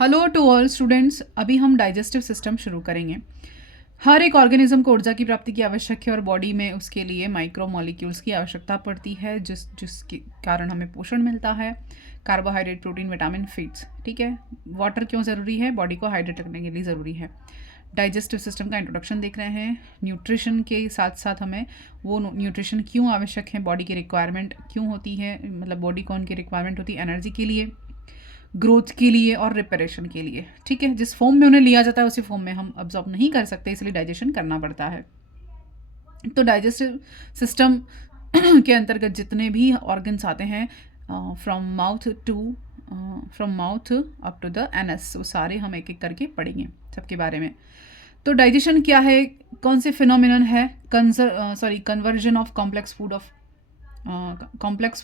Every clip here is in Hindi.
Hello to all students. अभी हम डाइजेस्टिव सिस्टम शुरू करेंगे। हर एक ऑर्गेनिज्म को ऊर्जा की प्राप्ति की आवश्यक है और बॉडी में उसके लिए माइक्रो मॉलिक्यूल्स की आवश्यकता पड़ती है जिसके कारण हमें पोषण मिलता है। Carbohydrate, protein, vitamin, feeds. ठीक है। वाटर क्यों ज़रूरी है? बॉडी को हाइड्रेट रखने के लिए ज़रूरी है। डाइजेस्टिव सिस्टम का इंट्रोडक्शन देख रहे हैं। न्यूट्रिशन के साथ साथ हमें वो न्यूट्रिशन क्यों आवश्यक है, बॉडी की रिक्वायरमेंट क्यों होती है, मतलब बॉडी को उनकी रिक्वायरमेंट होती है एनर्जी के लिए, ग्रोथ के लिए और रिपेरेशन के लिए। ठीक है। जिस फॉर्म में उन्हें लिया जाता है उसी फॉर्म में हम अब्जॉर्ब नहीं कर सकते, इसलिए डाइजेशन करना पड़ता है। तो डाइजेस्टिव सिस्टम के अंतर्गत जितने भी ऑर्गन्स आते हैं from mouth up to the anus, वो सारे हम एक एक करके पढ़ेंगे सबके बारे में। तो डाइजेशन क्या है, कौन से फिनोमिनन है? Conversion of complex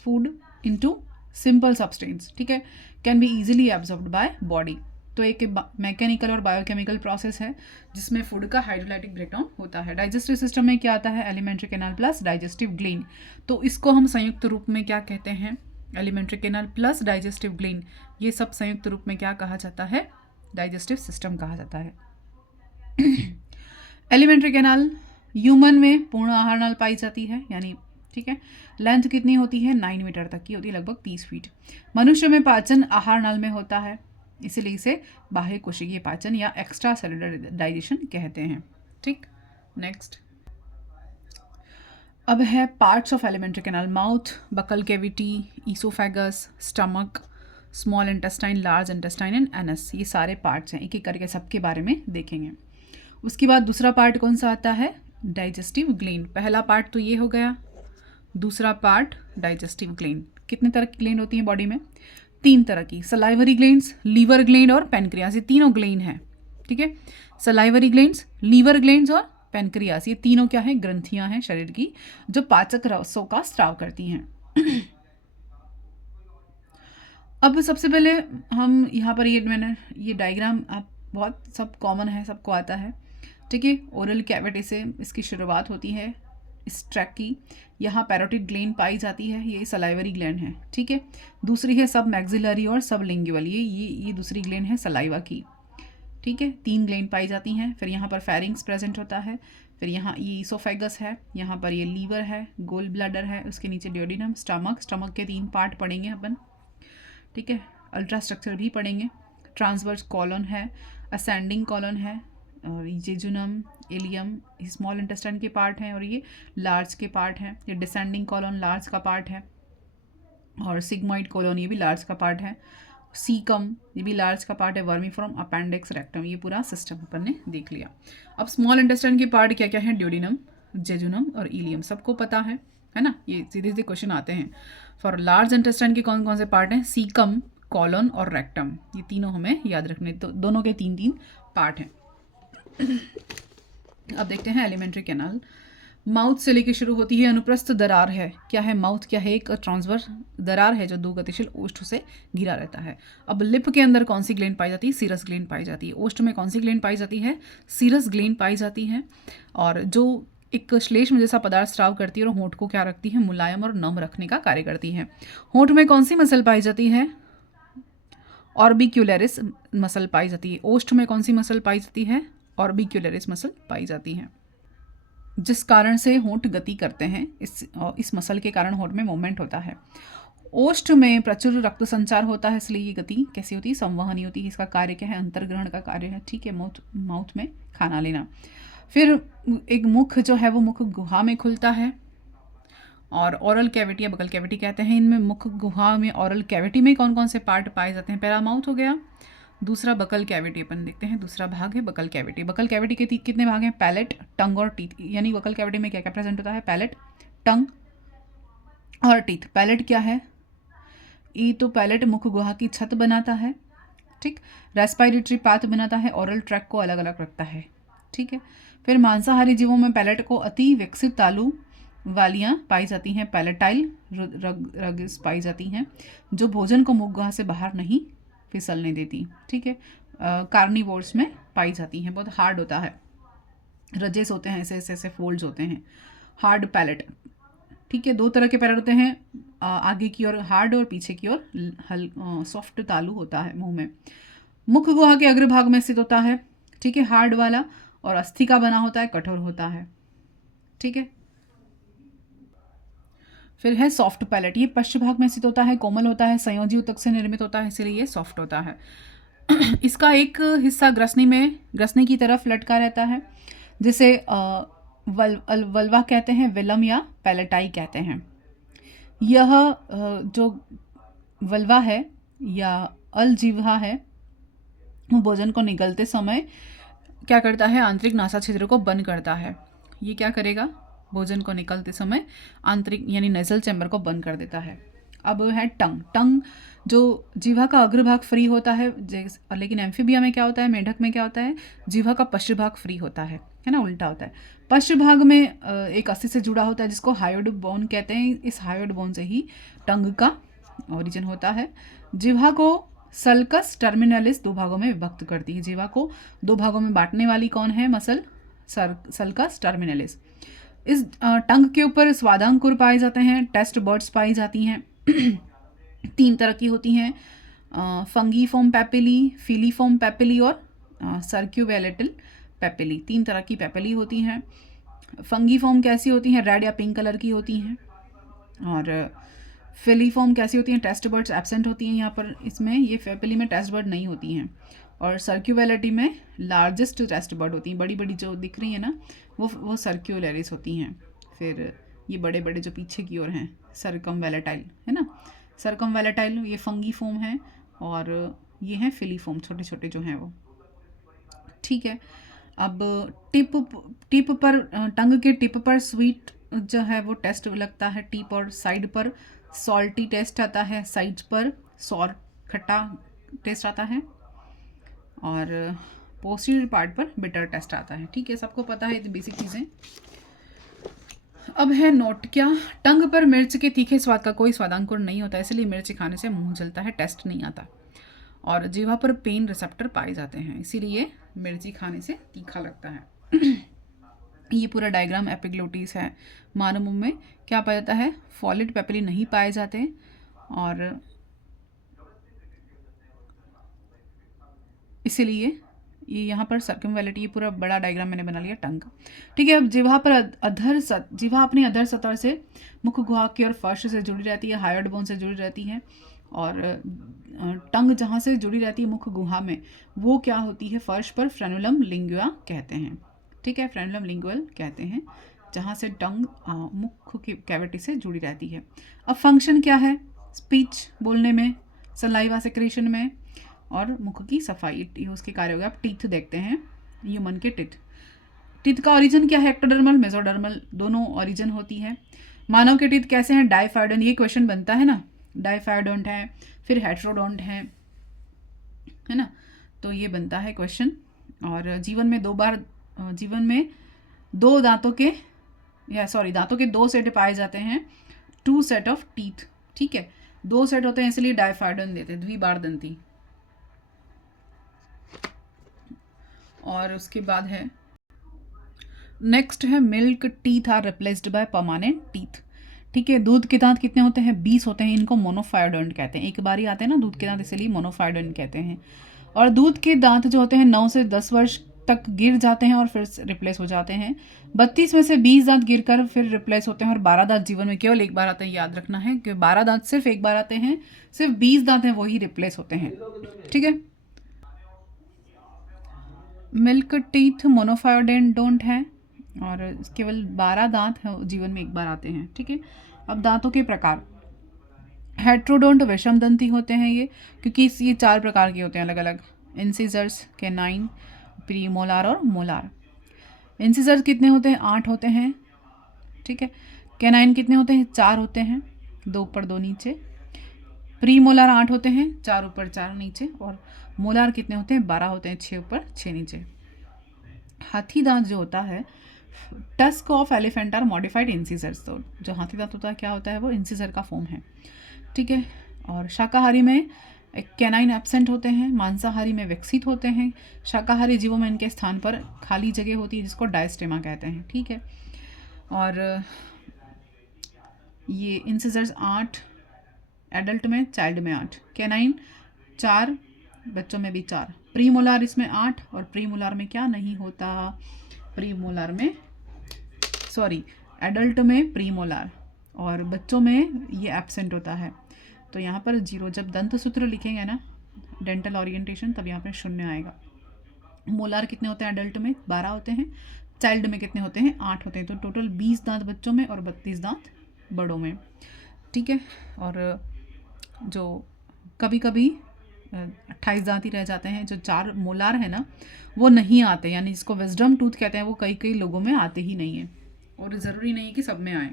food into simple substance. ठीक है। Can be easily absorbed by body. तो एक मैकेनिकल और बायोकेमिकल प्रोसेस है जिसमें फूड का हाइड्रोलाइटिक ब्रेकडाउन होता है। डाइजेस्टिव सिस्टम में क्या आता है? Alimentary canal plus digestive gland. तो इसको हम संयुक्त रूप में क्या कहते हैं? Alimentary canal plus digestive gland. ये सब संयुक्त रूप में क्या कहा जाता है? डाइजेस्टिव सिस्टम कहा जाता है। एलिमेंट्री कैनाल ह्यूमन में पूर्ण आहार नाल पाई जाती है, यानी ठीक है। लेंथ कितनी होती है? 9 मीटर तक की होती है, लगभग 30 फीट। मनुष्य में पाचन आहार नाल में होता है, इसीलिए इसे बाह्य कोशिकीय पाचन या एक्स्ट्रा सेलुलर डाइजेशन कहते हैं। ठीक। नेक्स्ट अब है parts of alimentary canal. Mouth, buccal cavity, oesophagus, stomach, small intestine, large intestine and anus. ये सारे पार्ट्स हैं, एक एक करके सबके बारे में देखेंगे। उसके बाद दूसरा पार्ट कौन सा आता है? Digestive gland. पहला पार्ट तो ये हो गया, दूसरा पार्ट डाइजेस्टिव ग्लैंड। कितने तरह की ग्लैंड होती हैं बॉडी में? 3 तरह की। सलाइवरी ग्लैंड्स, लीवर ग्लैंड और पेनक्रियास, ये तीनों ग्लैंड हैं। ठीक है। सलाइवरी ग्लैंड्स, लीवर ग्लैंड्स और पेनक्रियास, ये तीनों क्या है? ग्रंथियां हैं शरीर की जो पाचक रसों का स्राव करती हैं। अब सबसे पहले हम यहाँ पर ये डायग्राम आप बहुत सब कॉमन है, सबको आता है। ठीक है। ओरल कैविटी से इसकी शुरुआत होती है इस ट्रैक की। यहाँ पैरोटिड ग्लैंड पाई जाती है, ये सलाइवरी ग्लैंड है। ठीक है। दूसरी है सब मैक्सिलरी और सब लिंगुअल, ये दूसरी ग्लैंड है सलाइवा की। ठीक है। 3 ग्लैंड पाई जाती हैं। फिर यहाँ पर फेरिंग्स प्रेजेंट होता है। फिर यहाँ ये ईसोफेगस है, यहाँ पर ये लीवर है, गोल ब्लैडर है, उसके नीचे ड्यूडेनम, स्टमक के 3 पार्ट पढ़ेंगे अपन। ठीक है। अल्ट्रा स्ट्रक्चर भी पढ़ेंगे। ट्रांसवर्स कॉलन है, असेंडिंग कॉलन है, और जेजुनम, एलियम स्मॉल इंटेस्टाइन के पार्ट हैं और ये लार्ज के पार्ट हैं। ये डिसेंडिंग कॉलन लार्ज का पार्ट है, और सिग्मॉइड कॉलन ये भी लार्ज का पार्ट है। सीकम ये भी लार्ज का पार्ट है। वर्मीफॉर्म, अपेंडिक्स, रेक्टम, ये पूरा सिस्टम अपन ने देख लिया। अब स्मॉल इंटेस्टाइन के पार्ट क्या क्या है? ड्यूडिनम, जेजुनम और इलियम, सबको पता है ना? ये सीधे सीधे क्वेश्चन आते हैं। फॉर लार्ज इंटेस्टाइन के कौन कौन से पार्ट हैं? सीकम, कॉलन और रेक्टम, ये तीनों हमें याद रखने। तो दोनों के 3-3 पार्ट हैं। अब देखते हैं एलिमेंट्री कैनाल। माउथ से लेके शुरू होती है, अनुप्रस्थ दरार है। क्या है? माउथ क्या है? एक ट्रांसवर्स दरार है जो 2 गतिशील ओष्ठ से घिरा रहता है। अब लिप के अंदर कौन सी ग्लैंड पाई जाती है? सीरस ग्लैंड पाई जाती है। ओष्ठ में कौन सी ग्लैंड पाई जाती है? सीरस ग्लैंड पाई जाती है, और जो एक श्लेष्म जैसा पदार्थ स्राव करती है और होंठ को क्या रखती है? मुलायम और नम रखने का कार्य करती है। होंठ में कौन सी मसल पाई जाती है? ऑर्बिक्यूलरिस मसल पाई जाती है। ओष्ठ में कौन सी मसल पाई जाती है? ऑर्बिक्यूलरिस मसल पाई जाती है, जिस कारण से होंठ गति करते हैं। इस मसल के कारण होंठ में मूवमेंट होता है। ओष्ठ में प्रचुर रक्त संचार होता है, इसलिए ये गति कैसी होती है? संवहनी होती है। इसका कार्य क्या है? अंतर्ग्रहण का कार्य है। ठीक है। माउथ में खाना लेना। फिर एक मुख जो है वो मुख गुहा में खुलता है, और ओरल कैविटी या बकल कैविटी कहते हैं। इनमें मुख गुहा में ओरल कैविटी में कौन कौन से पार्ट पाए जाते हैं? पहला माउथ हो गया, दूसरा बकल कैविटी अपन देखते हैं। दूसरा भाग है बकल कैविटी। बकल कैविटी के कितने भाग हैं? पैलेट, टंग और टीथ। यानी बकल कैविटी में क्या क्या प्रेजेंट होता है? पैलेट, टंग और टीथ। पैलेट क्या है? ये तो पैलेट मुख गुहा की छत बनाता है। ठीक। रेस्पिरेटरी पाथ बनाता है, ओरल ट्रैक को अलग अलग रखता है। ठीक है। फिर मांसाहारी जीवों में पैलेट को अति विकसित तालू वालियाँ पाई जाती हैं, पैलेटाइल रग्स पाई जाती हैं, जो भोजन को मुख गुहा से बाहर नहीं फिसलने देती। ठीक है। कार्निवोर्स में पाई जाती हैं। बहुत हार्ड होता है, रजेस होते हैं, ऐसे ऐसे ऐसे फोल्ड्स होते हैं। Hard palate. ठीक है। 2 तरह के पैलेट होते हैं, आगे की ओर हार्ड और पीछे की ओर सॉफ्ट तालू होता है मुंह में। मुख गुहा के अग्रभाग में स्थित होता है, ठीक है, हार्ड वाला, और अस्थि का बना होता है, कठोर होता है, ठीक है। फिर है सॉफ्ट पैलेट, ये पश्च भाग में स्थित होता है, कोमल होता है, संयोजी ऊतक से निर्मित होता है, इसलिए ये सॉफ्ट होता है। इसका एक हिस्सा ग्रसनी की तरफ लटका रहता है, जिसे वल्वा कहते हैं, वेलम या पैलेटाई कहते हैं। यह जो वल्वा है या अलजिह्वा है, वो भोजन को निगलते समय क्या करता है, आंतरिक नासा छिद्र को बंद करता है। ये क्या करेगा, भोजन को निकलते समय आंतरिक यानी नेजल चैम्बर को बंद कर देता है। अब है टंग जो जीवा का अग्रभाग फ्री होता है, लेकिन एम्फीबिया में क्या होता है, मेढक में क्या होता है, जीवा का पश्च भाग फ्री होता है ना, उल्टा होता है। पश्च भाग में एक अस्थि से जुड़ा होता है जिसको हायोइड बोन कहते हैं। इस हायोइड बोन से ही टंग का ओरिजिन होता है। जिह्वा को सल्कस टर्मिनलिस दो भागों में विभक्त करती है। जिह्वा को दो भागों में बांटने वाली कौन है, मसल सल्कस टर्मिनलिस। इस टंग के ऊपर स्वादांकुर पाए जाते हैं, टेस्ट बर्ड्स पाई जाती हैं। 3 तरह की होती हैं, फंगीफॉर्म पैपिली, फिलीफॉर्म पैपिली और सर्क्यूवेलेटल पैपिली। 3 तरह की पैपिली होती हैं। फंगीफॉर्म कैसी होती हैं, रेड या पिंक कलर की होती हैं। और फिलीफॉर्म कैसी होती हैं, टेस्ट बर्ड्स एब्सेंट होती हैं यहाँ पर, इसमें ये पैपिली में टेस्ट बर्ड नहीं होती हैं। और सर्क्यूवेलिटी में लार्जेस्ट टेस्ट बर्ड होती हैं, बड़ी बड़ी जो दिख रही है ना वो सर्क्यूलरिस होती हैं। फिर ये बड़े बड़े जो पीछे की ओर हैं सर्कमवेलेटाइल है ना, सर्कमवेलेटाइल ये फंगीफॉर्म है, और ये हैं फिलीफॉर्म छोटे छोटे जो हैं वो, ठीक है। अब टिप पर टंग के टिप पर स्वीट जो है वो टेस्ट लगता है टिप, और साइड पर सॉल्टी टेस्ट आता है, साइड्स पर सॉर खट्टा टेस्ट आता है, और पोस्टीरियर पार्ट पर बिटर टेस्ट आता है, ठीक है। सबको पता है ये बेसिक चीज़ें। अब है नोट, क्या टंग पर मिर्च के तीखे स्वाद का कोई स्वादांकुर नहीं होता, इसलिए मिर्च खाने से मुंह जलता है, टेस्ट नहीं आता। और जीवा पर पेन रिसेप्टर पाए जाते हैं, इसीलिए मिर्ची खाने से तीखा लगता है। ये पूरा डायग्राम एपिग्लोटिस है। मानव मुंह में क्या पाया जाता है, फॉलिड पेपिली नहीं पाए जाते, और इसीलिए ये यहाँ पर सर्कमवेलिटी, ये पूरा बड़ा डायग्राम मैंने बना लिया टंग का, ठीक है। अब जिह्वा पर जिह्वा अपनी अधर सतह से मुख गुहा की और फर्श से जुड़ी रहती है, हायोइड बोन से जुड़ी रहती है, और टंग जहाँ से जुड़ी रहती है मुख गुहा में, वो क्या होती है, फर्श पर फ्रेनुलम लिंगुआ कहते हैं, ठीक है, फ्रेनुलम लिंगुअल कहते हैं, जहाँ से टंग मुख की कैविटी से जुड़ी रहती है। अब फंक्शन क्या है, स्पीच बोलने में, सलाइवा सेक्रेशन में, और मुख की सफाई, उसके कार्य हो गए। आप टीथ देखते हैं, ह्यूमन के टीथ का ओरिजिन क्या है, एक्टोडर्मल मेसोडर्मल दोनों ओरिजिन होती है। मानव के टीथ कैसे हैं, डाइफाइडोन, ये क्वेश्चन बनता है ना, डाइफाइडोंट है, फिर हेट्रोडोंट है ना, तो ये बनता है क्वेश्चन। और जीवन में दो दांतों के दांतों के 2 सेट पाए जाते हैं, 2 सेट ऑफ टीथ, ठीक है, 2 सेट होते हैं, इसलिए डाइफाइडोन देते हैं, द्विबार दंती। और उसके बाद है नेक्स्ट है milk teeth are replaced by permanent teeth, ठीक है। दूध के दांत कितने होते हैं, 20 होते हैं, इनको मोनोफायोडोंट कहते हैं, एक बार ही आते हैं ना दूध के दांत, इसलिए मोनोफायोडोंट कहते हैं। और दूध के दांत जो होते हैं 9 से 10 वर्ष तक गिर जाते हैं और फिर रिप्लेस हो जाते हैं। 32 में से 20 दांत गिरकर फिर रिप्लेस होते हैं, और 12 दांत जीवन में केवल एक बार आते हैं, याद रखना है कि 12 दांत सिर्फ एक बार आते हैं, सिर्फ 20 दांत हैं वही रिप्लेस होते हैं, ठीक है। मिल्क टीथ मोनोफायोडोंट है, और केवल 12 दांत हैं जीवन में एक बार आते हैं, ठीक है। अब दांतों के प्रकार, हेट्रोडोंट विषम दंती होते हैं ये, क्योंकि ये 4 प्रकार के होते हैं अलग अलग, इंसिजर्स, कैनाइन, प्रीमोलार और मोलार। इंसिजर्स कितने होते हैं, 8 होते हैं, ठीक है। कैनाइन कितने होते हैं, 4 होते हैं, 2 ऊपर 2 नीचे। प्रीमोलार 8 होते हैं, 4 ऊपर 4 नीचे। और मोलार कितने होते हैं, 12 होते हैं, 6 ऊपर 6 नीचे। हाथी दांत जो होता है, tusk of elephant are modified incisors, तो जो हाथी दांत होता है क्या होता है, वो इंसिजर का फॉर्म है, ठीक है। और शाकाहारी में कैनाइन एब्सेंट होते हैं, मांसाहारी में विकसित होते हैं, शाकाहारी जीवों में इनके स्थान पर खाली जगह होती है जिसको डायस्टेमा कहते हैं, ठीक है। और ये इंसिजर्स 8 एडल्ट में, चाइल्ड में 8, कैनाइन 4, बच्चों में भी 4, प्रीमोलार इसमें 8 और प्रीमोलार में क्या नहीं होता, प्रीमोलार में सॉरी एडल्ट में प्रीमोलार और बच्चों में ये एब्सेंट होता है। तो यहाँ पर 0, जब दंत सूत्र लिखेंगे ना डेंटल ओरिएंटेशन, तब यहाँ पे 0 आएगा। मोलार कितने होते हैं एडल्ट में, 12 होते हैं। चाइल्ड में कितने होते हैं, 8 होते हैं। तो टोटल 20 दांत बच्चों में और 32 दांत बड़ों में, ठीक है। और जो कभी कभी 28 दांत ही रह जाते हैं, जो 4 मोलार है ना वो नहीं आते, यानी जिसको विजडम टूथ कहते हैं, वो कई कई लोगों में आते ही नहीं हैं और ज़रूरी नहीं है कि सब में आए।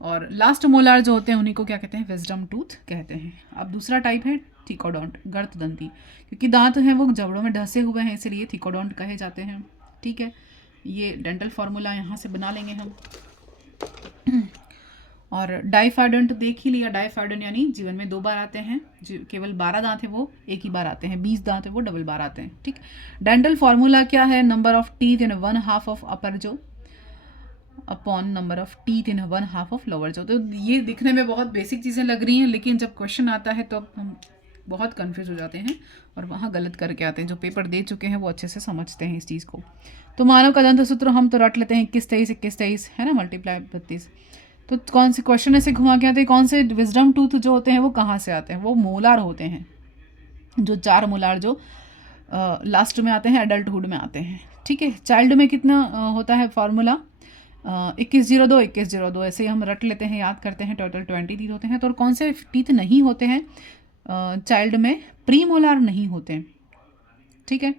और लास्ट मोलार जो होते हैं उन्हीं को क्या कहते हैं, विजडम टूथ कहते हैं। अब दूसरा टाइप है थिकोडोंट, गर्तदंती, क्योंकि दांत हैं वो जबड़ों में ढसे हुए हैं इसलिए थिकोडोंट कहे जाते हैं, ठीक है। ये डेंटल फार्मूला यहाँ से बना लेंगे हम। और डाइफाइडेंट देख ही लिया, डाइफाइडेंट यानी जीवन में 2 बार आते हैं, जो केवल 12 दांत है वो एक ही बार आते हैं, 20 दांत है वो डबल बार आते हैं, ठीक। डेंटल फार्मूला क्या है, number of teeth in 1/2 of upper जो upon number of teeth in 1/2 of lower जो। तो ये दिखने में बहुत बेसिक चीज़ें लग रही हैं, लेकिन जब क्वेश्चन आता है तो अब हम बहुत कंफ्यूज हो जाते हैं और वहाँ गलत करके आते हैं। जो पेपर दे चुके हैं वो अच्छे से समझते हैं इस चीज़ को। तो मानव का दंत सूत्र हम तो रट लेते हैं 21, 23, 21, 23 है ना, मल्टीप्लाई 32। तो कौन से क्वेश्चन ऐसे घुमा के आते हैं, कौन से विजडम टूथ जो होते हैं वो कहाँ से आते हैं, वो मोलार होते हैं, जो 4 मोलार जो लास्ट में आते हैं, एडल्टहुड में आते हैं, ठीक है। चाइल्ड में कितना होता है फार्मूला, 2102, 2102, ऐसे ही हम रट लेते हैं, याद करते हैं। टोटल 20 टीथ होते हैं। तो और कौन से टीथ नहीं होते हैं चाइल्ड में, प्रीमोलार नहीं होते हैं, ठीक है,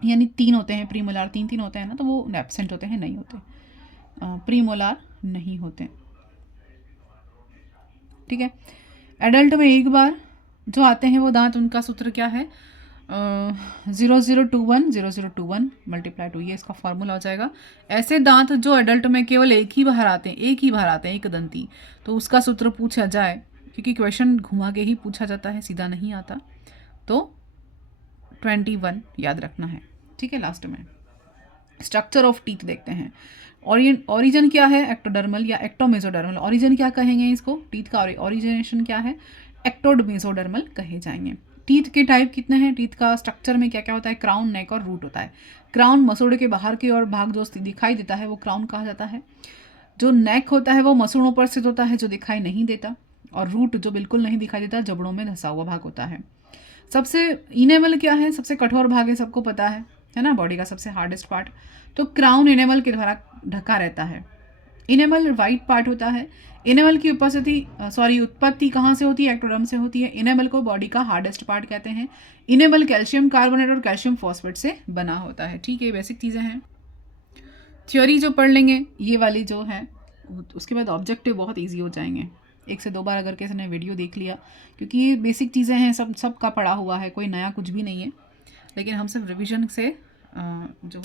यानी 3 होते हैं प्रीमोलार, 3 होते हैं ना, तो वो एब्सेंट होते हैं, नहीं होते, प्रीमोलार नहीं होते, ठीक है। एडल्ट में एक बार जो आते हैं वो दांत, उनका सूत्र क्या है, 0021 मल्टीप्लाई 2, ये इसका फॉर्मूला हो जाएगा। ऐसे दांत जो एडल्ट में केवल एक ही बार आते हैं, एक दंती, तो उसका सूत्र पूछा जाए, क्योंकि क्वेश्चन घुमा के ही पूछा जाता है, सीधा नहीं आता, तो 21 याद रखना है, ठीक है। लास्ट में स्ट्रक्चर ऑफ टीथ देखते हैं। ओरिजिन क्या है, एक्टोडर्मल या एक्टोमेसोडर्मल। ओरिजिन क्या कहेंगे इसको, टीथ का ओरिजिनेशन क्या है, एक्टोमेसोडर्मल कहे जाएंगे। टीथ के टाइप कितने हैं, टीथ का स्ट्रक्चर में क्या क्या होता है, क्राउन, नेक और रूट होता है। क्राउन मसूड़े के बाहर की ओर भाग जो दिखाई देता है वो क्राउन कहा जाता है। जो नेक होता है वो मसूड़ों पर स्थित होता है, जो दिखाई नहीं देता। और रूट जो बिल्कुल नहीं दिखाई देता, जबड़ों में धंसा हुआ भाग होता है। सबसे इनेमल क्या है, सबसे कठोर भाग है, सबको पता है ना, बॉडी का सबसे हार्डेस्ट पार्ट। तो क्राउन इनेमल के द्वारा ढका रहता है। इनेमल वाइट पार्ट होता है। इनेमल की उत्पत्ति कहाँ से होती है, एक्टोडर्म से होती है। इनेमल को बॉडी का हार्डेस्ट पार्ट कहते हैं। इनेमल कैल्शियम कार्बोनेट और कैल्शियम फॉस्फेट से बना होता है, ठीक है। बेसिक चीज़ें हैं, थ्योरी जो पढ़ लेंगे ये वाली जो है, उसके बाद ऑब्जेक्टिव बहुत ईजी हो जाएंगे। 1 से 2 बार अगर किसी ने वीडियो देख लिया, क्योंकि ये बेसिक चीज़ें हैं, सबका पढ़ा हुआ है, कोई नया कुछ भी नहीं है। लेकिन हम सब रिवीजन से जो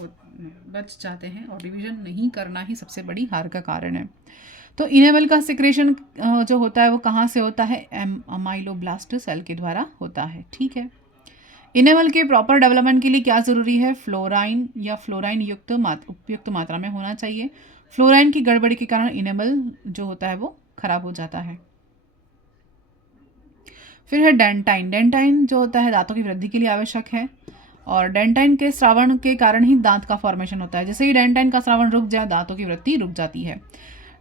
बच जाते हैं, और रिवीजन नहीं करना ही सबसे बड़ी हार का कारण है। तो इनेमल का सिक्रेशन जो होता है वो कहाँ से होता है, अमाइलोब्लास्ट सेल के द्वारा होता है, ठीक है। इनेमल के प्रॉपर डेवलपमेंट के लिए क्या ज़रूरी है, फ्लोराइन या फ्लोराइन युक्त उपयुक्त मात्रा में होना चाहिए। फ्लोराइन की गड़बड़ी के कारण इनेमल जो होता है वो खराब हो जाता है। फिर है डेंटाइन। डेंटाइन जो होता है दांतों की वृद्धि के लिए आवश्यक है, और डेंटाइन के स्रावण के कारण ही दांत का फॉर्मेशन होता है। जैसे ही डेंटाइन का स्रावण रुक जाए, दांतों की वृद्धि रुक जाती है।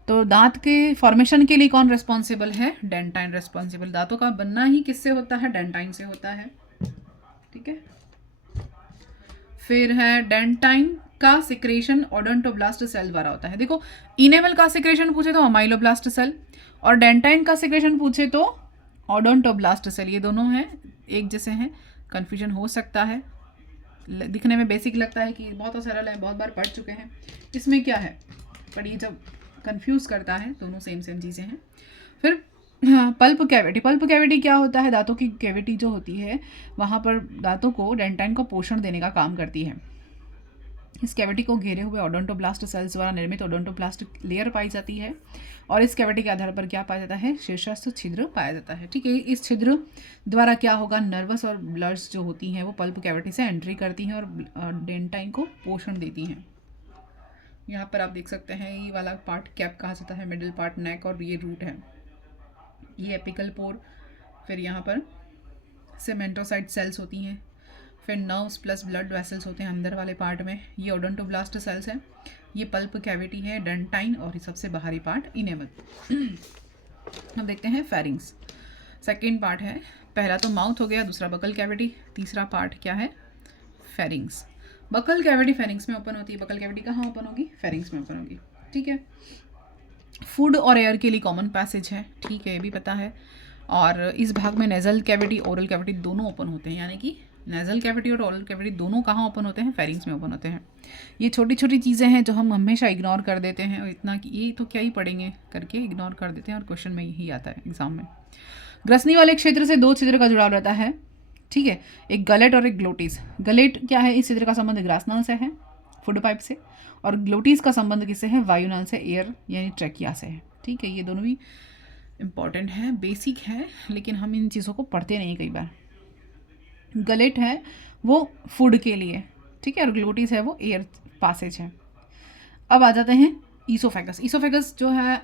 तो दांत के फॉर्मेशन के लिए कौन रिस्पॉन्सिबल है, डेंटाइन रिस्पॉन्सिबल। दांतों का बनना ही किससे होता है, डेंटाइन से होता है, ठीक है। फिर है डेंटाइन का सिक्रेशन ओडोंटोब्लास्ट सेल द्वारा होता है। देखो, इनेमल का सिक्रेशन पूछे तो अमाइलोब्लास्ट सेल, और डेंटाइन का सिक्रेशन पूछे तो ओडोंटोब्लास्ट सेल। ये दोनों हैं, एक जैसे हैं, कन्फ्यूजन हो सकता है। दिखने में बेसिक लगता है कि बहुत सरल है, बहुत बार पढ़ चुके हैं, इसमें क्या है, पर ये जब कंफ्यूज करता है, दोनों सेम चीज़ें हैं। फिर पल्प कैविटी। पल्प कैविटी क्या होता है, दांतों की कैविटी जो होती है वहाँ पर दांतों को, डेंटाइन को पोषण देने का काम करती है। इस कैविटी को घेरे हुए ओडोंटोब्लास्ट सेल्स द्वारा निर्मित ओडोंटोब्लास्ट लेयर पाई जाती है, और इस कैविटी के आधार पर क्या पाया जाता है, शीर्षस्थ छिद्र पाया जाता है, ठीक है। इस छिद्र द्वारा क्या होगा, नर्वस और ब्लड्स जो होती हैं वो पल्प कैविटी से एंट्री करती हैं और डेंटाइन को पोषण देती हैं। यहाँ पर आप देख सकते हैं, ये वाला पार्ट कैप कहा जाता है, मिडिल पार्ट नेक, और ये रूट है, ये एपिकल पोर। फिर यहाँ पर सेमेंटोसाइट सेल्स होती हैं, फिर नर्व्स प्लस ब्लड वेसल्स होते हैं अंदर वाले पार्ट में, ये ओडोंटोब्लास्ट सेल्स है, ये पल्प कैविटी है, डेंटाइन, और ये सबसे बाहरी पार्ट इनेमल। अब देखते हैं फेरिंग्स। सेकेंड पार्ट है, पहला तो माउथ हो गया, दूसरा बकल कैविटी, तीसरा पार्ट क्या है, फेरिंग्स। बकल कैविटी फेरिंग्स में ओपन होती है, बकल कैविटी कहाँ ओपन होगी, फेरिंग्स में ओपन होगी। ठीक है, फूड और एयर के लिए कॉमन पैसेज है, ठीक है, ये भी पता है। और इस भाग में नेजल कैविटी, ओरल कैविटी दोनों ओपन होते हैं, यानी कि नेजल कैविटी और ओरल कैविटी दोनों कहाँ ओपन होते हैं, फेरिंग्स में ओपन होते हैं। ये छोटी छोटी चीज़ें हैं जो हम हमेशा इग्नोर कर देते हैं, और इतना कि ये तो क्या ही पढ़ेंगे करके इग्नोर कर देते हैं, और क्वेश्चन में यही आता है एग्जाम में। ग्रसनी वाले क्षेत्र से दो छिद्र का जुड़ाव रहता है, ठीक है, एक गलेट और एक ग्लोटिस। गलेट क्या है, इस छिद्र का संबंध ग्रासनल से है, फूड पाइप से, और ग्लोटिस का संबंध किससे है, वायुनल से, एयर यानी ट्रैकिया से है। ठीक है, ये दोनों भी इम्पॉर्टेंट है, बेसिक है, लेकिन हम इन चीज़ों को पढ़ते नहीं कई बार। गलेट है वो फूड के लिए, ठीक है, और ग्लोटिस है वो एयर पासेज है। अब आ जाते हैं ईसोफेगस। ईसोफेगस जो है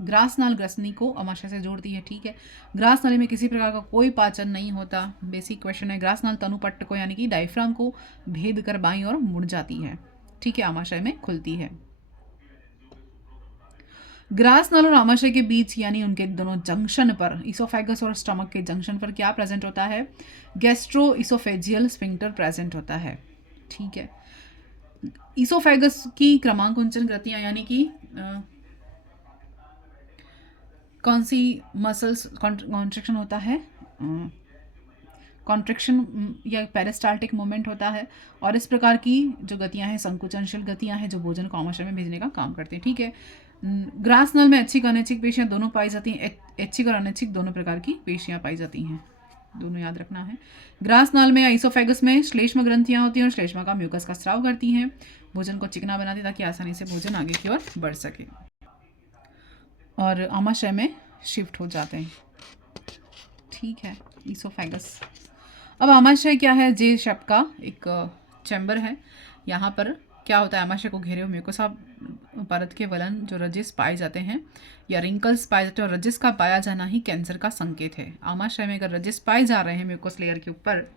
ग्रास नाल ग्रसनी को अमाशय से जोड़ती है, ठीक है। ग्रास नाली में किसी प्रकार का कोई पाचन नहीं होता, बेसिक क्वेश्चन है। ग्रास नाल तनुपट्ट को यानी कि डायफ्राम को भेद कर बाईं ओर मुड़ जाती है, ठीक है, आमाशय में खुलती है। ग्रास नाल और आमाशय के बीच यानी उनके दोनों जंक्शन पर, ईसोफेगस और स्टमक के जंक्शन पर क्या प्रेजेंट होता है, गैस्ट्रो ईसोफेजियल स्फिंक्टर प्रेजेंट होता है, ठीक है। ईसोफेगस की क्रमांकुंचन ग्रंथियां यानी कि कौन सी मसल्स कॉन्ट्रैक्शन होता है, कॉन्ट्रैक्शन या पेरिस्टाल्टिक मूवमेंट होता है, और इस प्रकार की जो गतियां हैं संकुचनशील गतियां हैं जो भोजन को आमाशय में भेजने का काम करती हैं, ठीक है। ग्रास नल में ऐच्छिक अनैच्छिक पेशियां दोनों पाई जाती हैं, ऐच्छिक और अनैच्छिक दोनों प्रकार की पेशियां पाई जाती हैं, दोनों याद रखना है। ग्रास नाल में ईसोफेगस में श्लेष्म ग्रंथियां होती हैं और श्लेष्मा का म्यूकस का स्राव करती हैं, भोजन को चिकना बनाती है ताकि आसानी से भोजन आगे की ओर बढ़ सके, और आमाशय में शिफ्ट हो जाते हैं, ठीक है, ईसोफेगस। अब आमाशय क्या है, जे शेप का एक चैम्बर है, यहाँ पर क्या होता है, आमाशय को घेरे हुए म्यूकोसा परत के वलन जो रजिस पाए जाते हैं या रिंकल्स पाए जाते हैं, और रजिस का पाया जाना ही कैंसर का संकेत है। आमाशय में अगर रजिस पाए जा रहे हैं म्यूकोस लेयर के ऊपर,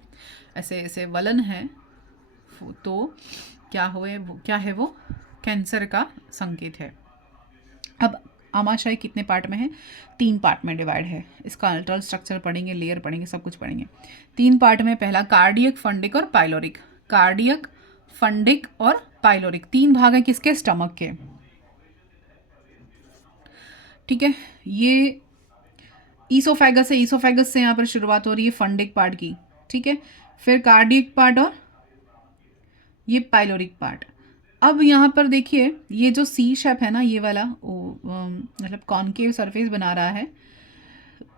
ऐसे ऐसे वलन है, तो क्या है वो कैंसर का संकेत है। अब आमाशय कितने पार्ट में है, 3 पार्ट में डिवाइड है। इसका अल्ट्रल स्ट्रक्चर पढ़ेंगे, लेयर पढ़ेंगे, सब कुछ पढ़ेंगे। 3 पार्ट में, पहला कार्डियक, फंडिक और पाइलोरिक। कार्डियक, फंडिक और पाइलोरिक 3 भाग हैं किसके, स्टमक के, ठीक है। ये ईसोफेगस है, ईसोफेगस से यहाँ पर शुरुआत हो रही है फंडिक पार्ट की, ठीक है, फिर कार्डियक पार्ट और ये पाइलोरिक पार्ट। अब यहाँ पर देखिए ये जो सी शेप है ना, ये वाला मतलब कॉनकेव सरफेस बना रहा है,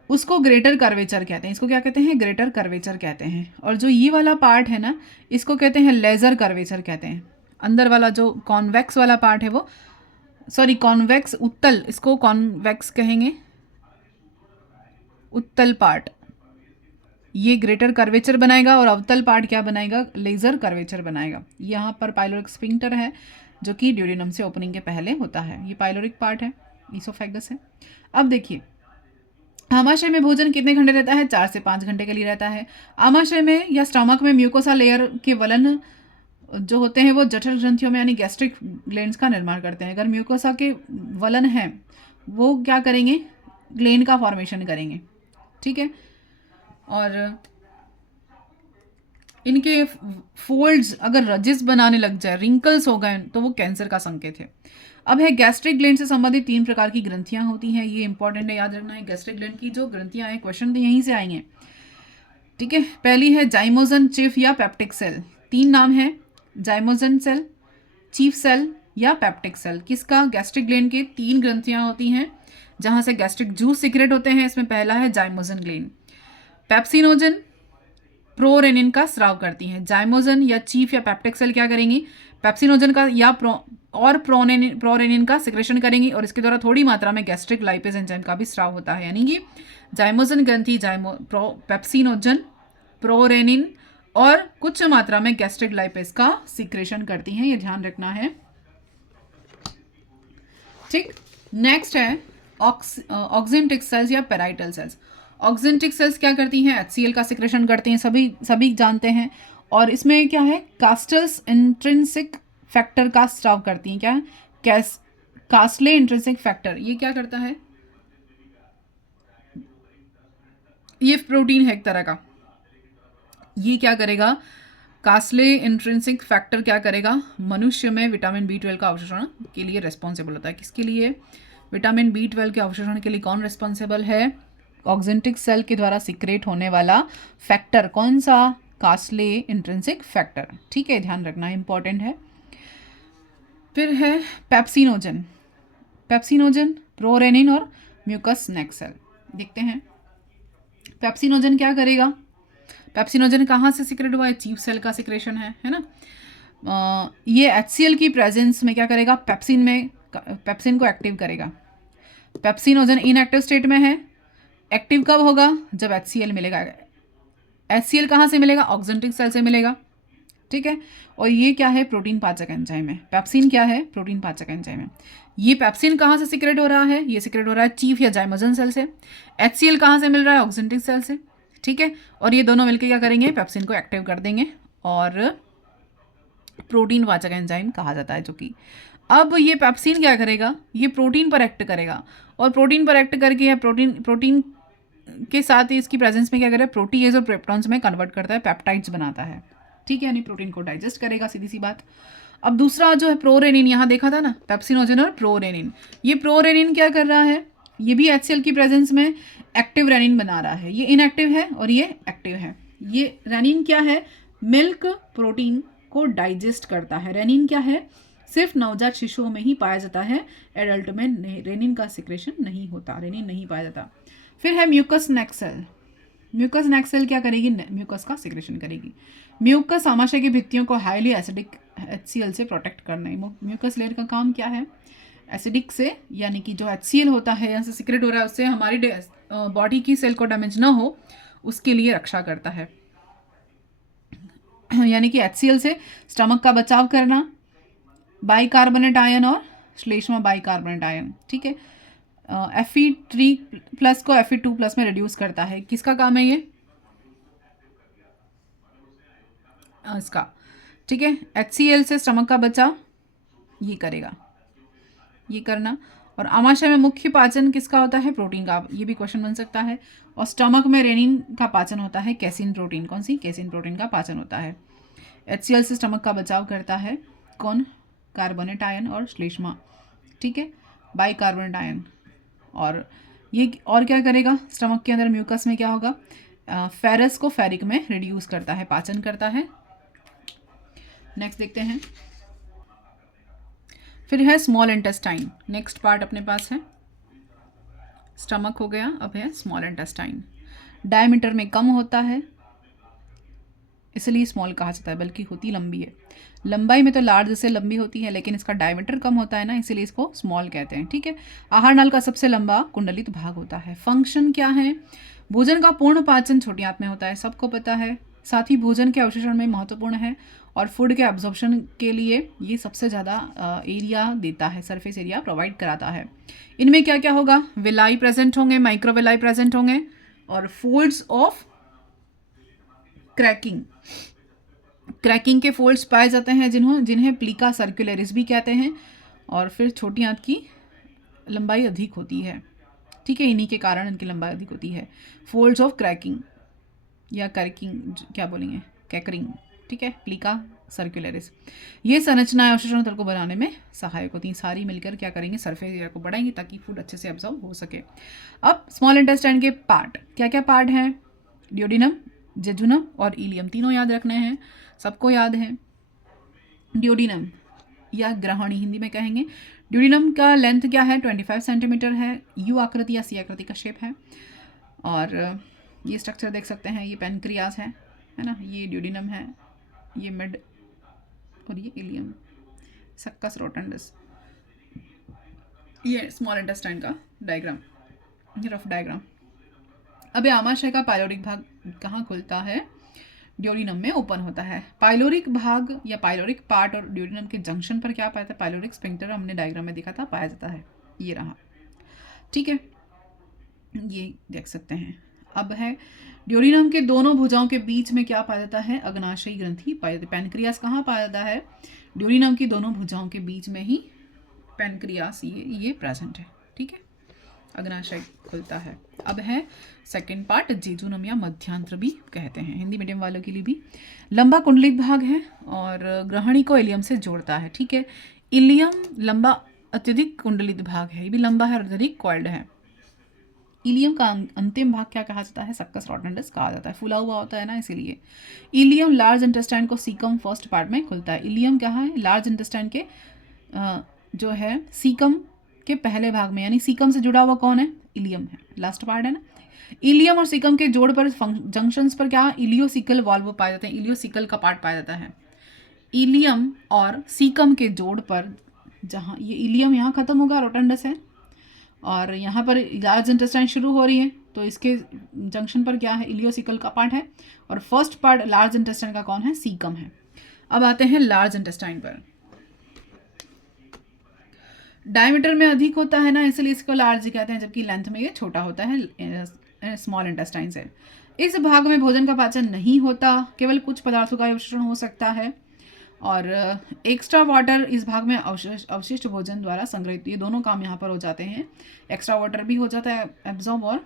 उसको ग्रेटर कर्वेचर कहते हैं। इसको क्या कहते हैं, ग्रेटर कर्वेचर कहते हैं। और जो ये वाला पार्ट है ना, इसको कहते हैं लेजर कर्वेचर कहते हैं। अंदर वाला जो कॉन्वेक्स वाला पार्ट है वो, सॉरी कॉन्वेक्स उत्तल, इसको कॉन्वेक्स कहेंगे, उत्तल पार्ट ये ग्रेटर कर्वेचर बनाएगा, और अवतल पार्ट क्या बनाएगा, लेजर कर्वेचर बनाएगा। यहाँ पर पाइलोरिक स्फिंक्टर है जो कि ड्यूडेनम से ओपनिंग के पहले होता है, ये पाइलोरिक पार्ट है, ईसोफेगस है। अब देखिए आमाशय में भोजन कितने घंटे रहता है, 4 से 5 घंटे के लिए रहता है। आमाशय में या स्टमक में म्यूकोसा लेयर के वलन जो होते हैं वो जठर ग्रंथियों में यानी गैस्ट्रिक ग्लैंड्स का निर्माण करते हैं। अगर म्यूकोसा के वलन हैं वो क्या करेंगे, ग्लैंड का फॉर्मेशन करेंगे, ठीक है। और इनके फोल्ड्स अगर रजिस बनाने लग जाए, रिंकल्स हो गए, तो वो कैंसर का संकेत है। अब है गैस्ट्रिक ग्लैंड से संबंधित 3 प्रकार की ग्रंथियां होती हैं, ये इंपॉर्टेंट है, याद रखना है। गैस्ट्रिक ग्लैंड की जो ग्रंथियां हैं, क्वेश्चन तो यहीं से आएंगे, ठीक है। पहली है जाइमोजन, चिफ या पेप्टिक सेल। 3 नाम है, जाइमोजन सेल, चीफ सेल या पेप्टिक सेल। किसका, गैस्ट्रिक ग्लैंड के 3 ग्रंथियां होती हैं जहां से गैस्ट्रिक जूस सीक्रेट होते हैं। इसमें पहला है जाइमोजन ग्लैंड, पेप्सिनोजन प्रोरेनिन का स्राव करती हैं। जाइमोजन या चीफ या पेप्टिक सेल क्या करेंगी, पेप्सिनोजन का या प्रोरेनिन का सिक्रेशन करेंगी, और इसके द्वारा थोड़ी मात्रा में गैस्ट्रिक लाइपेज एंजाइम का भी स्राव होता है। यानी कि जाइमोजन ग्रंथि पेप्सिनोजन, प्रोरेनिन और कुछ मात्रा में गैस्ट्रिक लाइपेज का सिक्रेशन करती हैं, ये ध्यान रखना है, ठीक। नेक्स्ट है ऑक्सिनटिक सेल्स या पेराइटल सेल्स। ऑक्जेंटिक सेल्स क्या करती हैं, HCl का सिक्रेशन करती हैं, सभी सभी जानते हैं। और इसमें क्या है, कास्टल्स इंट्रिंसिक फैक्टर का स्राव करती हैं। क्या है, कास्टले इंट्रिंसिक फैक्टर, ये क्या करता है, ये प्रोटीन है एक तरह का। ये क्या करेगा, कास्ले इंट्रिंसिक फैक्टर क्या करेगा, मनुष्य में विटामिन B12 का अवशोषण के लिए रिस्पॉन्सिबल होता है। किसके लिए, विटामिन B12 के अवशोषण के लिए कौन रिस्पॉन्सिबल है, ऑक्जेंटिक सेल के द्वारा सिक्रेट होने वाला फैक्टर, कौन सा, कास्ले इंट्रिंसिक फैक्टर। ठीक है, ध्यान रखना इंपॉर्टेंट है। फिर है पेप्सिनोजन, पेप्सिनोजन, प्रोरेनिन और म्यूकस नेक्सेल। देखते हैं पेप्सिनोजन क्या करेगा। पेप्सिनोजन कहाँ से सिक्रेट हुआ है, चीफ सेल का सिक्रेशन है ना। ये HCl की प्रेजेंस में क्या करेगा, पेप्सिन को एक्टिव करेगा। पेप्सिनोजन इनएक्टिव स्टेट में है, एक्टिव कब होगा, जब HCl मिलेगा। HCl कहाँ से मिलेगा, ऑक्जेंटिक सेल से मिलेगा। ठीक है, और ये क्या है, प्रोटीन पाचक एंजाइम है। पेप्सिन क्या है, प्रोटीन पाचक एंजाइम है। ये पेप्सिन कहाँ से सिक्रेट हो रहा है, ये सिक्रेट हो रहा है चीफ या जाइमोजन सेल से। HCl कहाँ से मिल रहा है, ऑक्जेंटिक सेल से। ठीक है, और ये दोनों मिलकर क्या करेंगे, पेप्सिन को एक्टिव कर देंगे और प्रोटीन पाचक एंजाइम कहा जाता है। जो कि अब ये पेप्सिन क्या करेगा, ये प्रोटीन पर एक्ट करेगा, और प्रोटीन पर एक्ट करके या प्रोटीन के साथ ही इसकी प्रेजेंस में क्या करेगा, प्रोटीएज और पेप्टॉन्स में कन्वर्ट करता है, पेप्टाइड्स बनाता है। ठीक है, यानी प्रोटीन को डाइजेस्ट करेगा, सीधी सी बात। अब दूसरा जो है प्रोरेनिन, यहाँ देखा था ना, पेप्सिनोजन और प्रोरेनिन। ये प्रोरेनिन क्या कर रहा है, ये भी HCl की प्रेजेंस में एक्टिव रेनिन बना रहा है। ये इनएक्टिव है और ये एक्टिव है। ये रेनिन क्या है, मिल्क प्रोटीन को डाइजेस्ट करता है। रेनिन क्या है, सिर्फ नवजात शिशुओं में ही पाया जाता है, एडल्ट में नहीं, रेनिन का सिक्रेशन नहीं होता, रेनिन नहीं पाया जाता। फिर है म्यूकस नेक्सेल। म्यूकस नेक्सेल क्या करेगी, म्यूकस का सिक्रेशन करेगी। म्यूकस आमाशय की भित्तियों को हाईली एसिडिक HCl से प्रोटेक्ट करना है। म्यूकस लेयर का काम क्या है, एसिडिक से, यानी कि जो HCl होता है यहाँ से सिक्रेट हो रहा है, उससे हमारी बॉडी की सेल को डैमेज ना हो, उसके लिए रक्षा करता है। यानी कि HCl से स्टमक का बचाव करना, बाइकार्बोनेट आयन और श्लेष्मा बाइकार्बोनेट आयन। ठीक है, Fe3+ को Fe2+ में रिड्यूस करता है। किसका काम है ये, इसका। ठीक है, HCl से स्टमक का बचाव ये करेगा, ये करना। और आमाशय में मुख्य पाचन किसका होता है, प्रोटीन का, ये भी क्वेश्चन बन सकता है। और स्टमक में रेनिन का पाचन होता है, कैसिन प्रोटीन, कौन सी, कैसिन प्रोटीन का पाचन होता है। HCl से स्टमक का बचाव करता है कौन, कार्बोनेट आयन और श्लेष्मा। ठीक है, बाइकार्बोनेट आयन। और ये और क्या करेगा, स्टमक के अंदर म्यूकस में क्या होगा, फेरस को फेरिक में रिड्यूस करता है, पाचन करता है। नेक्स्ट देखते हैं, फिर है स्मॉल इंटेस्टाइन। नेक्स्ट पार्ट अपने पास है, स्टमक हो गया, अब है स्मॉल इंटेस्टाइन। डायमीटर में कम होता है, इसलिए स्मॉल कहा जाता है, बल्कि होती लंबी है। लंबाई में तो लार्ज से लंबी होती है, लेकिन इसका डायमीटर कम होता है ना, इसीलिए इसको स्मॉल कहते हैं। ठीक है, आहार नाल का सबसे लंबा कुंडलित भाग होता है। फंक्शन क्या है, भोजन का पूर्ण पाचन छोटी आंत में होता है, सबको पता है। साथ ही भोजन के अवशोषण में महत्वपूर्ण है, और फूड के एब्जॉर्प्शन के लिए ये सबसे ज़्यादा एरिया देता है, सरफेस एरिया प्रोवाइड कराता है। इनमें क्या क्या होगा, विलाई प्रेजेंट होंगे, माइक्रोविलाई प्रेजेंट होंगे, और फोल्ड्स ऑफ क्रैकिंग के फोल्ड्स पाए जाते हैं, जिन्हें प्लीका सर्कुलरिस भी कहते हैं। और फिर छोटी आंत की लंबाई अधिक होती है। ठीक है, इन्हीं के कारण इनकी लंबाई अधिक होती है। फोल्ड्स ऑफ क्रैकिंग या क्रैकिंग क्या बोलेंगे, कैकरिंग। ठीक है, प्लीका सर्कुलरिस। ये संरचनाएं अवशोषण तल को बनाने में सहायक होती हैं। सारी मिलकर क्या करेंगे, सरफेस एरिया को बढ़ाएंगे ताकि फूड अच्छे से एब्जॉर्ब हो सके। अब स्मॉल इंटेस्टाइन के पार्ट क्या क्या पार्ट हैं, ड्यूडिनम, जेजुनम और इलियम, तीनों याद रखने हैं, सबको याद है। ड्यूडिनम या ग्रहणी हिंदी में कहेंगे। ड्यूडिनम का लेंथ क्या है, 25 सेंटीमीटर है, यू आकृति या सी आकृति का शेप है। और ये स्ट्रक्चर देख सकते हैं, ये पेनक्रियास है ना, ये ड्यूडिनम है, ये मिड, और ये इलियम, सक्कस रोटंडस। ये स्मॉल इंटेस्टाइन का डायग्राम, ये रफ डायग्राम। अब ये आमाशय का पाइलोरिक भाग कहाँ खुलता है, ड्यूडिनम में ओपन होता है। पाइलोरिक भाग या पाइलोरिक पार्ट और ड्यूडिनम के जंक्शन पर क्या पाया था, पाइलोरिक स्फिंक्टर, हमने डायग्राम में देखा था, पाया जाता है। ये रहा। ठीक है, ये देख सकते हैं। अब है ड्यूोडेनम के दोनों भुजाओं के बीच में क्या पाया जाता है? अग्नाशयी ग्रंथि पाई जाती है। पैनक्रियास कहाँ पाया जाता है? ड्यूोडेनम की दोनों भुजाओं के बीच में ही पैनक्रियास ये प्रेजेंट है। ठीक है, अग्नाशय खुलता है। अब है सेकंड पार्ट, जेजुनम या मध्यांत्र भी कहते हैं, हिंदी मीडियम वालों के लिए भी। लंबा कुंडलित भाग है और ग्रहणी को इलियम से जोड़ता है। ठीक है, इलियम लंबा अत्यधिक कुंडलित भाग है, ये भी लंबा है और अत्यधिक कॉइल्ड है। इलियम का अंतिम भाग क्या कहा जाता है? सक्कस रोडेंटस कहा जाता है, फूला हुआ होता है ना, इसीलिए। इलियम लार्ज इंटेस्टाइन को सीकम फर्स्ट पार्ट में खुलता है। इलियम क्या है? लार्ज इंटेस्टाइन के जो है सीकम के पहले भाग में, यानी सीकम से जुड़ा हुआ कौन है? इलियम है, लास्ट पार्ट है ना। इलियम और सीकम के जोड़ पर जंक्शंस पर क्या? इलियोसिकल वाल्व पाए जाते हैं, इलियोसिकल का पार्ट पाया जाता है। इलियम और सीकम के जोड़ पर, जहाँ ये इलियम यहाँ खत्म होगा, रोटेंडस है, और यहाँ पर लार्ज इंटेस्टाइन शुरू हो रही है, तो इसके जंक्शन पर क्या है? इलियोसिकल का पार्ट है, और फर्स्ट पार्ट लार्ज इंटेस्टाइन का कौन है? सीकम है। अब आते हैं लार्ज इंटेस्टाइन पर। डायमीटर में अधिक होता है ना, इसलिए इसको लार्ज कहते हैं, जबकि लेंथ में ये छोटा होता है स्मॉल इंटेस्टाइन से। इस भाग में भोजन का पाचन नहीं होता, केवल कुछ पदार्थों का अवशोषण हो सकता है, और एक्स्ट्रा वाटर इस भाग में अवशिष्ट भोजन द्वारा संग्रहित, ये दोनों काम यहाँ पर हो जाते हैं। एक्स्ट्रा वाटर भी हो जाता है एब्जॉर्ब, और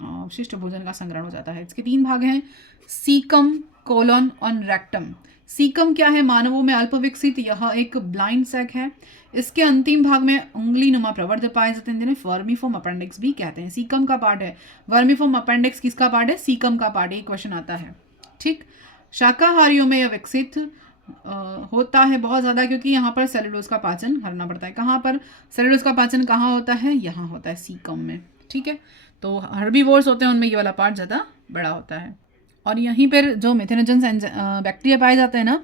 अवशिष्ट भोजन का संग्रहण हो जाता है। इसके 3 भाग हैं, सीकम, कोलन और रेक्टम। सीकम क्या है? मानवों में अल्प विकसित यह एक ब्लाइंड सैक है। इसके अंतिम भाग में उंगली नुमा प्रवर्ध पाए जाते हैं, जिन्हें वर्मीफॉर्म अपेंडिक्स भी कहते हैं। सीकम का पार्ट है। वर्मीफॉर्म अपेंडिक्स किसका पार्ट है? सीकम का पार्ट। एक क्वेश्चन आता है। ठीक, शाकाहारियों में यह विकसित होता है बहुत ज़्यादा, क्योंकि यहाँ पर सेलुलोज का पाचन करना पड़ता है। कहाँ पर सेलुलोज का पाचन कहाँ होता है? यहाँ होता है, सीकम में। ठीक है, तो हर्बीवोर्स होते हैं, उनमें ये वाला पार्ट ज़्यादा बड़ा होता है। और यहीं पर जो मेथेनोजेंस बैक्टीरिया पाए जाते हैं ना,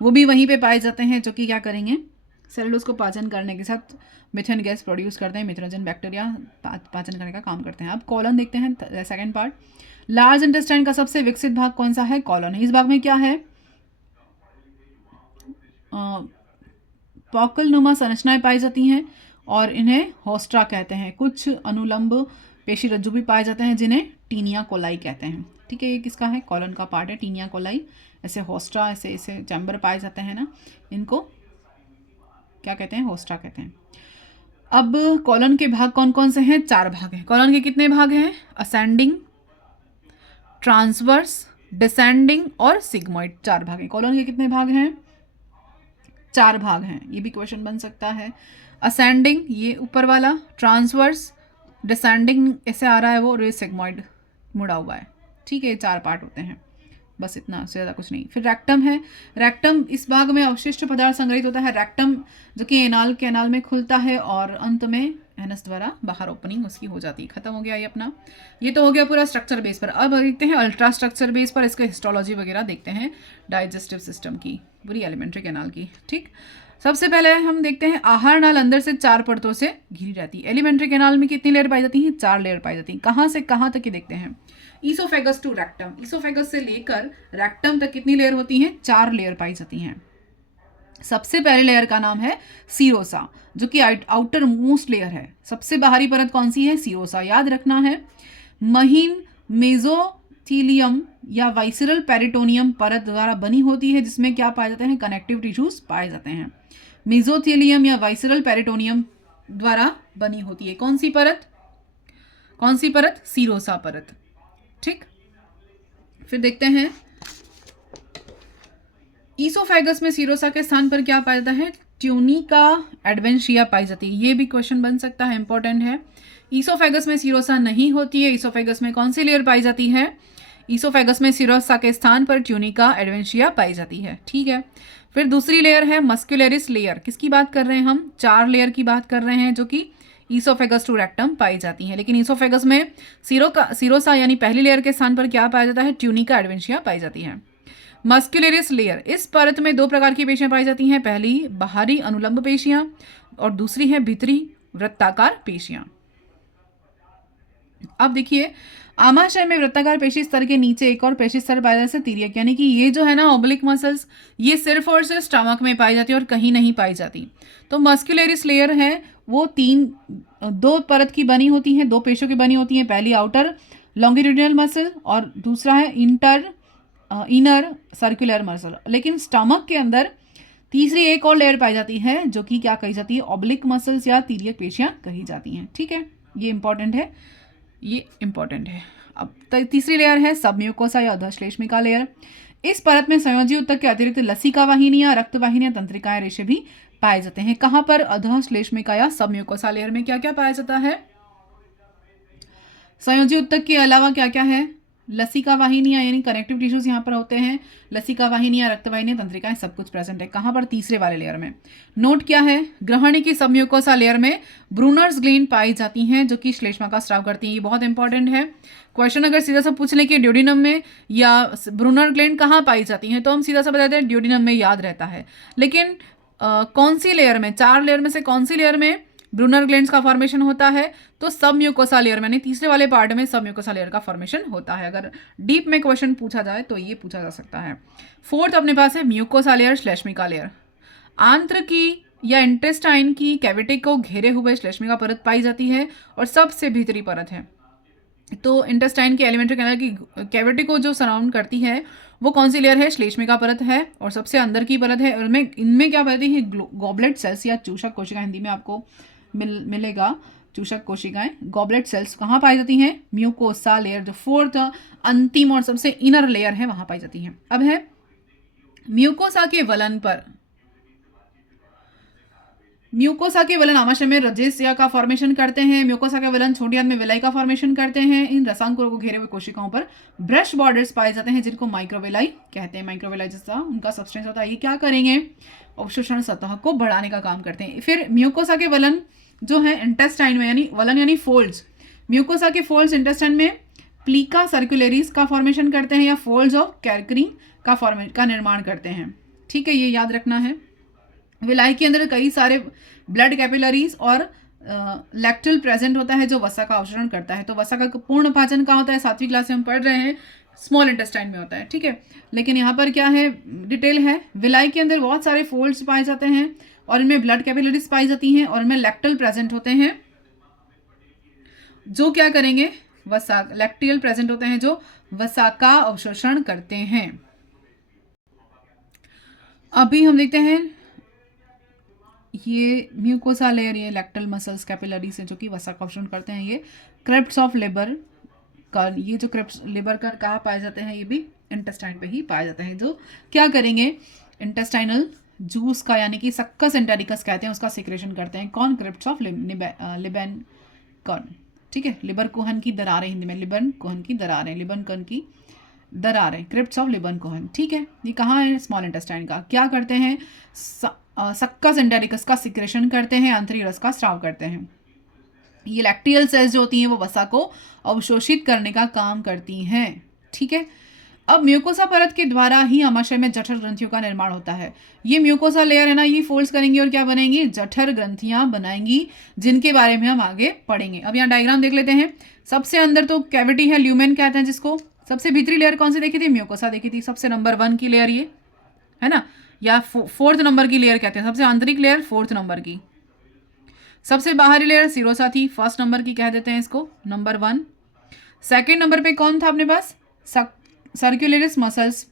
वो भी वहीं पे पाए जाते हैं, जो कि क्या करेंगे? सेलुलोज को पाचन करने के साथ मिथेन गैस प्रोड्यूस करते हैं। मेथेनोजन बैक्टीरिया पाचन करने का काम करते हैं। अब कॉलन देखते हैं, सेकेंड पार्ट। लार्ज इंटेस्टाइन का सबसे विकसित भाग कौन सा है? कॉलन है। इस भाग में क्या है? पॉकल नुमा संरचनाएं पाई जाती हैं, और इन्हें होस्ट्रा कहते हैं। कुछ अनुलंब पेशी रज्जु भी पाए जाते हैं, जिन्हें टीनिया कोलाई कहते हैं। ठीक है, ये किसका है? कॉलन का पार्ट है, टीनिया कोलाई। ऐसे होस्ट्रा, ऐसे ऐसे चैम्बर पाए जाते हैं ना, इनको क्या कहते हैं? होस्ट्रा कहते हैं। अब कॉलन के भाग कौन कौन से हैं? 4 भाग हैं। कॉलन के कितने भाग हैं? असेंडिंग, ट्रांसवर्स, डिसेंडिंग और सिग्मोइड, 4 भाग हैं। कॉलन के कितने भाग हैं? 4 भाग हैं। ये भी क्वेश्चन बन सकता है। असेंडिंग ये ऊपर वाला, ट्रांसवर्स, डिसेंडिंग ऐसे आ रहा है वो, और ये सिग्मोइड मुड़ा हुआ है। ठीक है, ये 4 पार्ट होते हैं, बस इतना से ज़्यादा कुछ नहीं। फिर रेक्टम है। रेक्टम, इस भाग में अवशिष्ट पदार्थ संग्रहित होता है। रेक्टम जो कि एनाल के एनाल में खुलता है, और अंत में एनस द्वारा बाहर ओपनिंग उसकी हो जाती है। खत्म हो गया ये अपना। ये तो हो गया पूरा स्ट्रक्चर बेस पर। अब देखते हैं अल्ट्रा स्ट्रक्चर बेस पर, इसका हिस्टोलॉजी वगैरह देखते हैं डाइजेस्टिव सिस्टम की, पूरी एलिमेंट्री कैनाल की। ठीक, सबसे पहले हम देखते हैं आहार नाल अंदर से 4 परतों से घिरी रहती है। एलिमेंट्री कैनाल में कितनी लेयर पाई जाती हैं? 4 लेयर पाई जाती हैं। कहाँ से कहाँ तक ये देखते हैं? ईसोफेगस टू रेक्टम, ईसोफेगस से लेकर रेक्टम तक कितनी लेयर होती हैं? 4 लेयर पाई जाती हैं। सबसे पहले लेयर का नाम है सीरोसा, जो कि आउटर मोस्ट लेयर है। सबसे बाहरी परत कौन सी है? सीरोसा, याद रखना है। महीन मेजोथीलियम या वाइसरल पेरिटोनियम परत द्वारा बनी होती है, जिसमें क्या पाए जाते हैं? कनेक्टिव टिश्यूज पाए जाते हैं। मेजोथीलियम या वाइसरल पेरिटोनियम द्वारा बनी होती है कौन सी परत? कौन सी परत? सीरोसा परत। ठीक, फिर देखते हैं ईसोफेगस में सीरोसा के स्थान पर क्या पाया जाता है? ट्यूनिका एडवेंशिया पाई जाती है। ये भी क्वेश्चन बन सकता है, इंपॉर्टेंट है। ईसोफेगस में सीरोसा नहीं होती है। ईसोफेगस में कौन सी लेयर पाई जाती है? ईसोफेगस में सीरोसा के स्थान पर ट्यूनिका एडवेंशिया पाई जाती है। ठीक है, फिर दूसरी लेयर है मस्कुलरिस लेयर। किसकी बात कर रहे हैं हम? 4 लेयर की बात कर रहे हैं, जो कि ईसोफेगस टू रेक्टम पाई जाती हैं। लेकिन ईसोफेगस में सीरोसा यानी पहली लेयर के स्थान पर क्या पाया जाता है? ट्यूनिका एडवेंशिया पाई जाती है। मस्कुलरिस लेयर, इस परत में 2 प्रकार की पेशियां पाई जाती हैं। पहली बाहरी अनुलंब पेशियां, और दूसरी है भीतरी वृत्ताकार पेशियां। अब देखिए, आमाशय में वृत्ताकार पेशी स्तर के नीचे एक और पेशी स्तर पाया जाता है, तिर्यक, यानी कि ये जो है ना ऑब्लिक मसल्स, ये सिर्फ और सिर्फ स्टमक में पाई जाती है और कहीं नहीं पाई जाती। तो मस्कुलरिस लेयर है वो 2 परत की बनी होती हैं, 2 पेशियों की बनी होती हैं। पहली आउटर लॉन्गिट्यूडिनल मसल और दूसरा है इनर सर्कुलर मसल। लेकिन स्टमक के अंदर तीसरी एक और लेयर पाई जाती है जो कि क्या कही जाती है, ऑब्लिक मसल्स या तिर्यक पेशियां कही जाती हैं। ठीक है, ये इंपॉर्टेंट है, ये इंपॉर्टेंट है। अब तीसरी लेयर है सबम्यूकोसा या अधश्लेष्मिका लेयर। इस परत में संयोजी ऊतक के अतिरिक्त लसिका वाहिनियां, रक्त वाहिनियां, तंत्रिकाएं, रेशे भी पाए जाते हैं। कहाँ पर, अधश्लेष्मिका या सबम्यूकोसा लेयर में क्या क्या पाया जाता है, संयोजी ऊतक के अलावा क्या क्या है, लसिका वाहिनियां यानी कनेक्टिव टिश्यूज यहाँ पर होते हैं, लसिका वाहिनियां, रक्त वाहिनियां, तंत्रिकाएं, सब कुछ प्रेजेंट है। कहाँ पर, तीसरे वाले लेयर में। नोट क्या है, ग्रहणी की सबम्यूकोसा लेयर में ब्रूनर्स ग्लैंड पाई जाती हैं जो कि श्लेष्मा का स्राव करती हैं। ये बहुत इंपॉर्टेंट है। क्वेश्चन अगर सीधा सा पूछ ले कि ड्यूडिनम में या ब्रूनर ग्लैंड कहाँ पाई जाती हैं, तो हम सीधा सा बताते हैं ड्यूडिनम में, याद रहता है। लेकिन कौन सी लेयर में, 4 लेयर में से कौन सी लेयर में ब्रूनर ग्लैंड्स का फॉर्मेशन होता है, तो सबम्यूकोसा लेयर में, तीसरे वाले पार्ट में सबम्यूकोसा लेयर का फॉर्मेशन होता है। अगर डीप में क्वेश्चन पूछा जाए तो ये पूछा जा सकता है। फोर्थ अपने पास है म्यूकोसा लेयर, श्लेष्मिका लेयर। आंत्र की या इंटेस्टाइन की कैविटी को घेरे हुए श्लेष्मिका परत पाई जाती है और सबसे भीतरी परत है। तो इंटेस्टाइन की एलिमेंट्री कैनाल की कैविटी को जो सराउंड करती है वो कौन सी लेयर है, श्लेष्मिका परत है और सबसे अंदर की परत है। और इनमें क्या पाती है, गॉबलेट सेल्स या चूषक कोशिका, हिंदी में आपको मिलेगा चूषक कोशिकाएं। गॉबलेट सेल्स कहाँ पाई जाती हैं, म्यूकोसा लेयर, जो फोर्थ अंतिम और सबसे इनर लेयर है, वहां पाई जाती हैं। अब है म्यूकोसा के वलन पर, म्यूकोसा के वलन आमाशय में रजेसिया का फॉर्मेशन करते हैं। म्यूकोसा के वलन छोटी आंत में विलाई का फॉर्मेशन करते हैं। इन रसांकुरों को घेरे हुए कोशिकाओं पर ब्रश बॉर्डर्स पाए जाते हैं जिनको माइक्रोविलाई कहते हैं। माइक्रोविलाई जैसा उनका सब्सटेंस होता है। ये क्या करेंगे, अवशोषण सतह को बढ़ाने का काम करते हैं। फिर म्यूकोसा के वलन जो है इंटेस्टाइन में, यानी वलन यानी फोल्ड्स, म्यूकोसा के फोल्ड्स इंटेस्टाइन में प्लीका सर्कुलरिस का फॉर्मेशन करते हैं या फोल्ड्स ऑफ कैरक्रीन का निर्माण करते हैं। ठीक है, ये याद रखना है। विलाई के अंदर कई सारे ब्लड कैपिलरीज और लैक्टल प्रेजेंट होता है जो वसा का अवशोषण करता है। तो वसा का पूर्ण पाचन कहाँ होता है, 7वीं क्लास में हम पढ़ रहे हैं, स्मॉल इंटेस्टाइन में होता है। ठीक है, लेकिन यहाँ पर क्या है, डिटेल है। विलाई के अंदर बहुत सारे फोल्ड्स पाए जाते हैं और इनमें ब्लड कैपिलरीज पाई जाती हैं और इनमें लैक्टल प्रेजेंट होते हैं जो क्या करेंगे, वसा, लैक्टियल प्रेजेंट होते हैं जो वसा का अवशोषण करते हैं। अभी हम देखते हैं ये म्यूकोसा लेयर, ये लैक्टल मसल्स कैपिलरी से जो कि वसा का अवशोषण करते हैं। ये क्रेप्ट्स ऑफ लिबर का, ये जो क्रेप्ट्स लिबर का कहाँ पाए जाते हैं, ये भी इंटेस्टाइन पे ही पाए जाते हैं। जो क्या करेंगे, इंटेस्टाइनल जूस का यानी कि सक्कस एंटेरिकस कहते हैं, उसका सिक्रेशन करते हैं। कौन, क्रेप्ट्स ऑफ लिबन कॉर्न। ठीक है, लिबर कोहन की दरारें, हिंदी में लिबन कोहन की दरारें, लिबन कोहन की दरारें, क्रिप्ट्स ऑफ लिबन कोहन। ठीक है, ये कहाँ है, स्मॉल इंटेस्टाइन का। क्या करते हैं, सक्कस एंटेरिकस का सिक्रेशन करते हैं, आंतरिक रस का स्राव करते हैं। ये लैक्टियल सेल्स जो होती हैं वो वसा को अवशोषित करने का काम करती हैं। ठीक है, अब म्यूकोसा परत के द्वारा ही आमाशय में जठर ग्रंथियों का निर्माण होता है। ये म्यूकोसा लेयर है ना, ये फोल्ड्स करेंगी और क्या बनेंगी, जठर ग्रंथियां बनाएंगी, जिनके बारे में हम आगे पढ़ेंगे। अब यहाँ डायग्राम देख लेते हैं। सबसे अंदर तो कैविटी है, ल्यूमेन कहते हैं जिसको। सबसे भीतरी लेयर कौन सी देखी थी, म्यूकोसा देखी थी। सबसे नंबर 1 की लेयर ये है ना, या 4th नंबर की लेयर कहते हैं। सबसे आंतरिक लेयर 4th नंबर की। सबसे बाहरी लेयर सिरोसा थी, 1st नंबर की कह देते हैं इसको, नंबर 1। 2nd नंबर पे कौन था अपने पास, सर्कुलरिस मसल्स।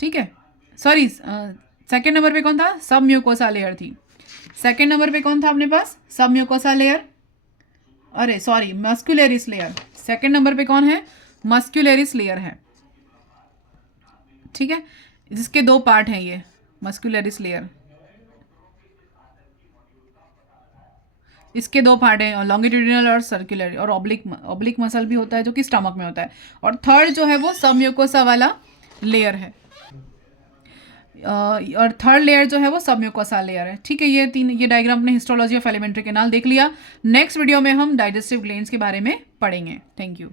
ठीक है, सॉरी, 2nd नंबर पे कौन था, सब म्यूकोसा लेयर थी। 2nd नंबर पे कौन था अपने पास, सब म्यूकोसा लेयर, अरे sorry, muscularis layer. 2nd number पे कौन है, मस्कुलरिस लेयर है। ठीक है, जिसके 2 पार्ट हैं, ये मस्कुलरिस लेयर, इसके 2 पार्ट हैं, लॉन्गिट्यूडिनल और सर्कुलर, और ऑब्लिक मसल भी होता है जो कि स्टमक में होता है। और 3rd जो है वो सब म्यूकोसा वाला लेयर है, और 3rd लेयर जो है वो सब म्यूकोसा लेयर है। ठीक है, ये डायग्राम अपने हिस्टोलॉजी ऑफ एलिमेंट्री कैनाल देख लिया। नेक्स्ट वीडियो में हम डाइजेस्टिव ग्लैंड्स के बारे में पढ़ेंगे। Thank you.